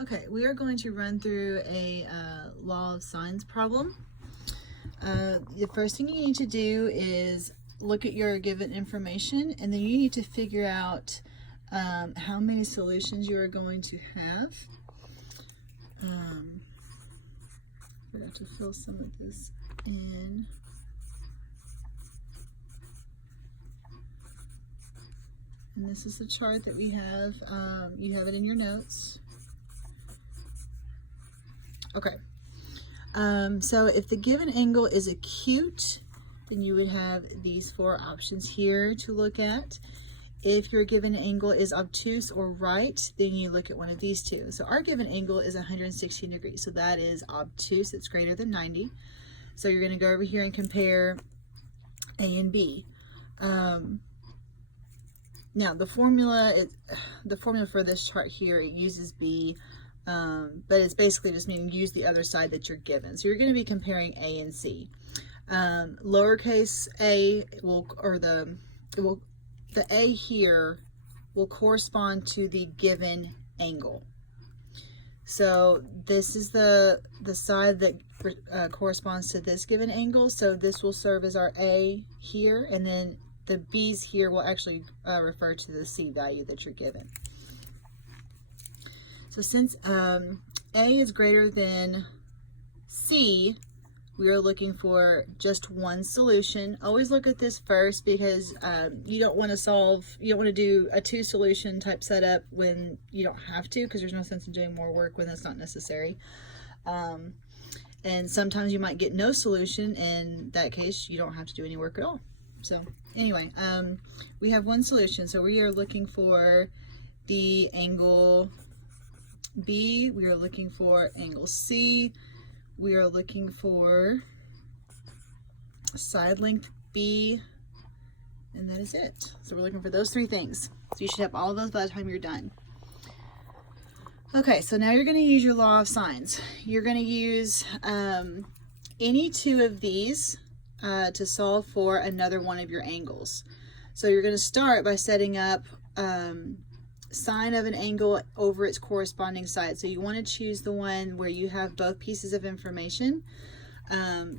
Okay, we are going to run through a law of sines problem. The first thing you need to do is look at your given information, and then you need to figure out how many solutions you are going to have. Forgot to fill some of this in. And this is the chart that we have. You have it in your notes. Okay. So if the given angle is acute, then you would have these four options here to look at. If your given angle is obtuse or right, then you look at one of these two. So our given angle is 116 degrees. So that is obtuse, it's greater than 90. So you're going to go over here and compare A and B. Now the formula for this chart here, it uses B, but it's basically just meaning use the other side that you're given. So you're going to be comparing A and C. Lowercase a the A here will correspond to the given angle. So this is the side that corresponds to this given angle. So this will serve as our A here, and then the B's here will actually refer to the C value that you're given. So since A is greater than C, we are looking for just one solution. Always look at this first, because you don't want to do a two solution type setup when you don't have to, because there's no sense in doing more work when that's not necessary. And sometimes you might get no solution. In that case, you don't have to do any work at all. So anyway, we have one solution. So we are looking for the angle B. We are looking for angle C. We are looking for side length B, and that is it. So we're looking for those three things. So you should have all of those by the time you're done. Okay, so now you're going to use your law of sines. You're going to use any two of these to solve for another one of your angles. So you're going to start by setting up sine of an angle over its corresponding side. So you want to choose the one where you have both pieces of information.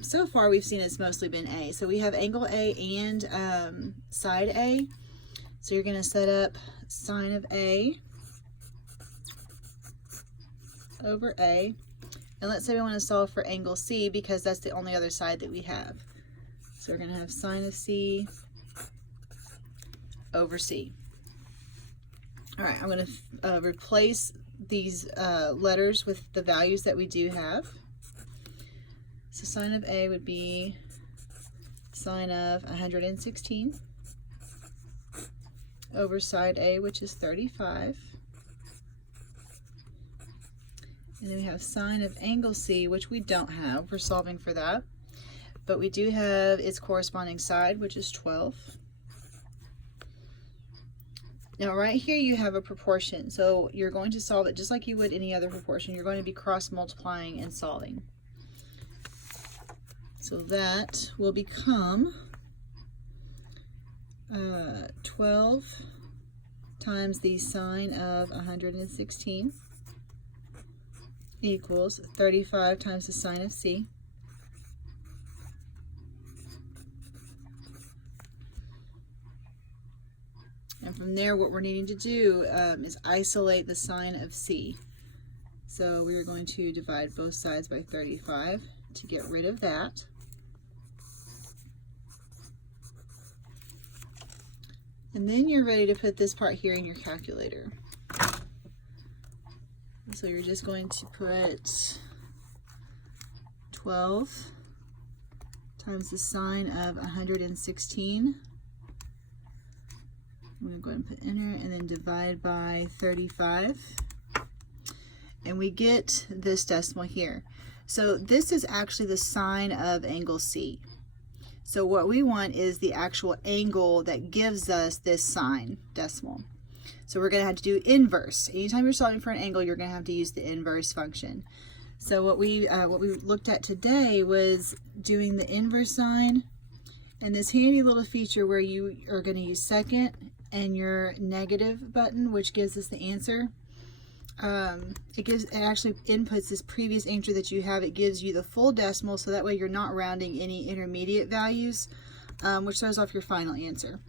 So far we've seen it's mostly been A. So we have angle A and side A. So you're going to set up sine of A over A. And let's say we want to solve for angle C, because that's the only other side that we have. So we're going to have sine of C over C. All right, I'm going to replace these letters with the values that we do have. So sine of A would be sine of 116 over side A, which is 35. And then we have sine of angle C, which we don't have. We're solving for that. But we do have its corresponding side, which is 12. Now right here you have a proportion, so you're going to solve it just like you would any other proportion. You're going to be cross multiplying and solving. So that will become 12 times the sine of 116 equals 35 times the sine of C. And from there, what we're needing to do is isolate the sine of C. So we are going to divide both sides by 35 to get rid of that. And then you're ready to put this part here in your calculator. So you're just going to put 12 times the sine of 116. I'm going to go ahead and put enter and then divide by 35. And we get this decimal here. So this is actually the sine of angle C. So what we want is the actual angle that gives us this sine decimal. So we're going to have to do inverse. Anytime you're solving for an angle, you're going to have to use the inverse function. So what we looked at today was doing the inverse sine, and this handy little feature where you are going to use second and your negative button, which gives us the answer. it actually inputs this previous answer that you have. It gives you the full decimal, so that way you're not rounding any intermediate values, which throws off your final answer.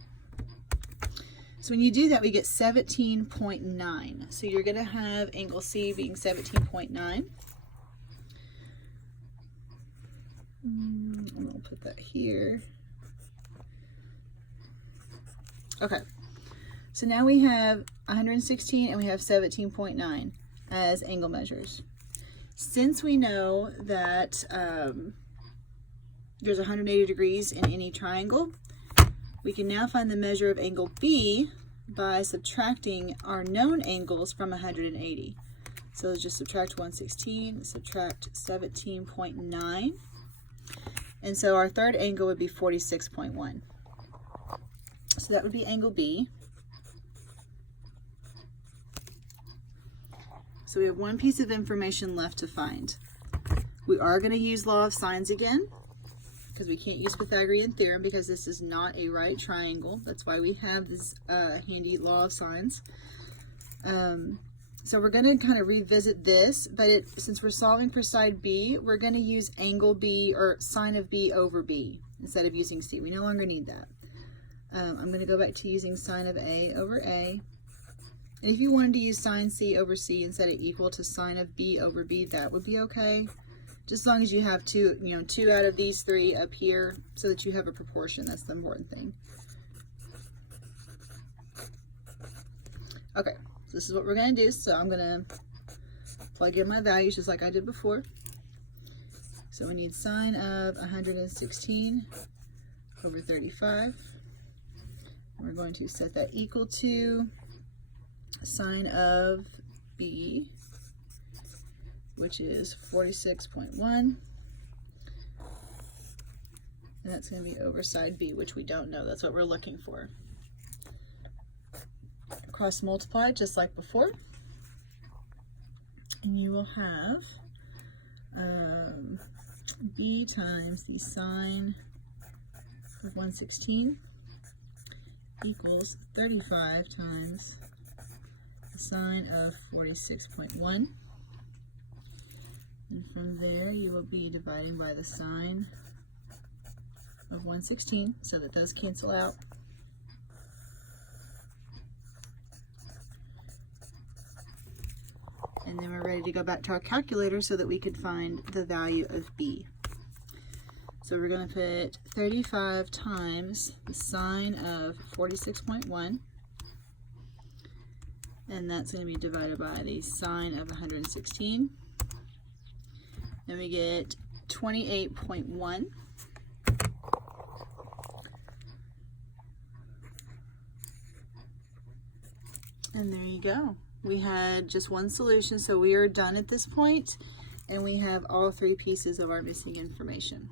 So when you do that, we get 17.9. So you're going to have angle C being 17.9. I'm going to put that here. Okay. So now we have 116 and we have 17.9 as angle measures. Since we know that there's 180 degrees in any triangle, we can now find the measure of angle B by subtracting our known angles from 180. So let's just subtract 116, subtract 17.9, and so our third angle would be 46.1. So that would be angle B. So we have one piece of information left to find. We are going to use law of sines again, because we can't use Pythagorean theorem because this is not a right triangle. That's why we have this handy law of sines. So we're going to kind of revisit this, but since we're solving for side B, we're going to use angle B, or sine of B over B, instead of using C. We no longer need that. I'm going to go back to using sine of A over A. And if you wanted to use sine C over C and set it equal to sine of B over B, that would be okay. Just as long as you have two out of these three up here so that you have a proportion. That's the important thing. Okay, so this is what we're going to do. So I'm going to plug in my values just like I did before. So we need sine of 116 over 35. And we're going to set that equal to sine of B, which is 46.1, and that's going to be over side B, which we don't know. That's what we're looking for. Cross multiply just like before, and you will have B times the sine of 116 equals 35 times the sine of 46.1. And from there, you will be dividing by the sine of 116, so that does cancel out. And then we're ready to go back to our calculator so that we could find the value of B. So we're going to put 35 times the sine of 46.1, and that's going to be divided by the sine of 116. Then we get 28.1. And there you go. We had just one solution, so we are done at this point, and we have all three pieces of our missing information.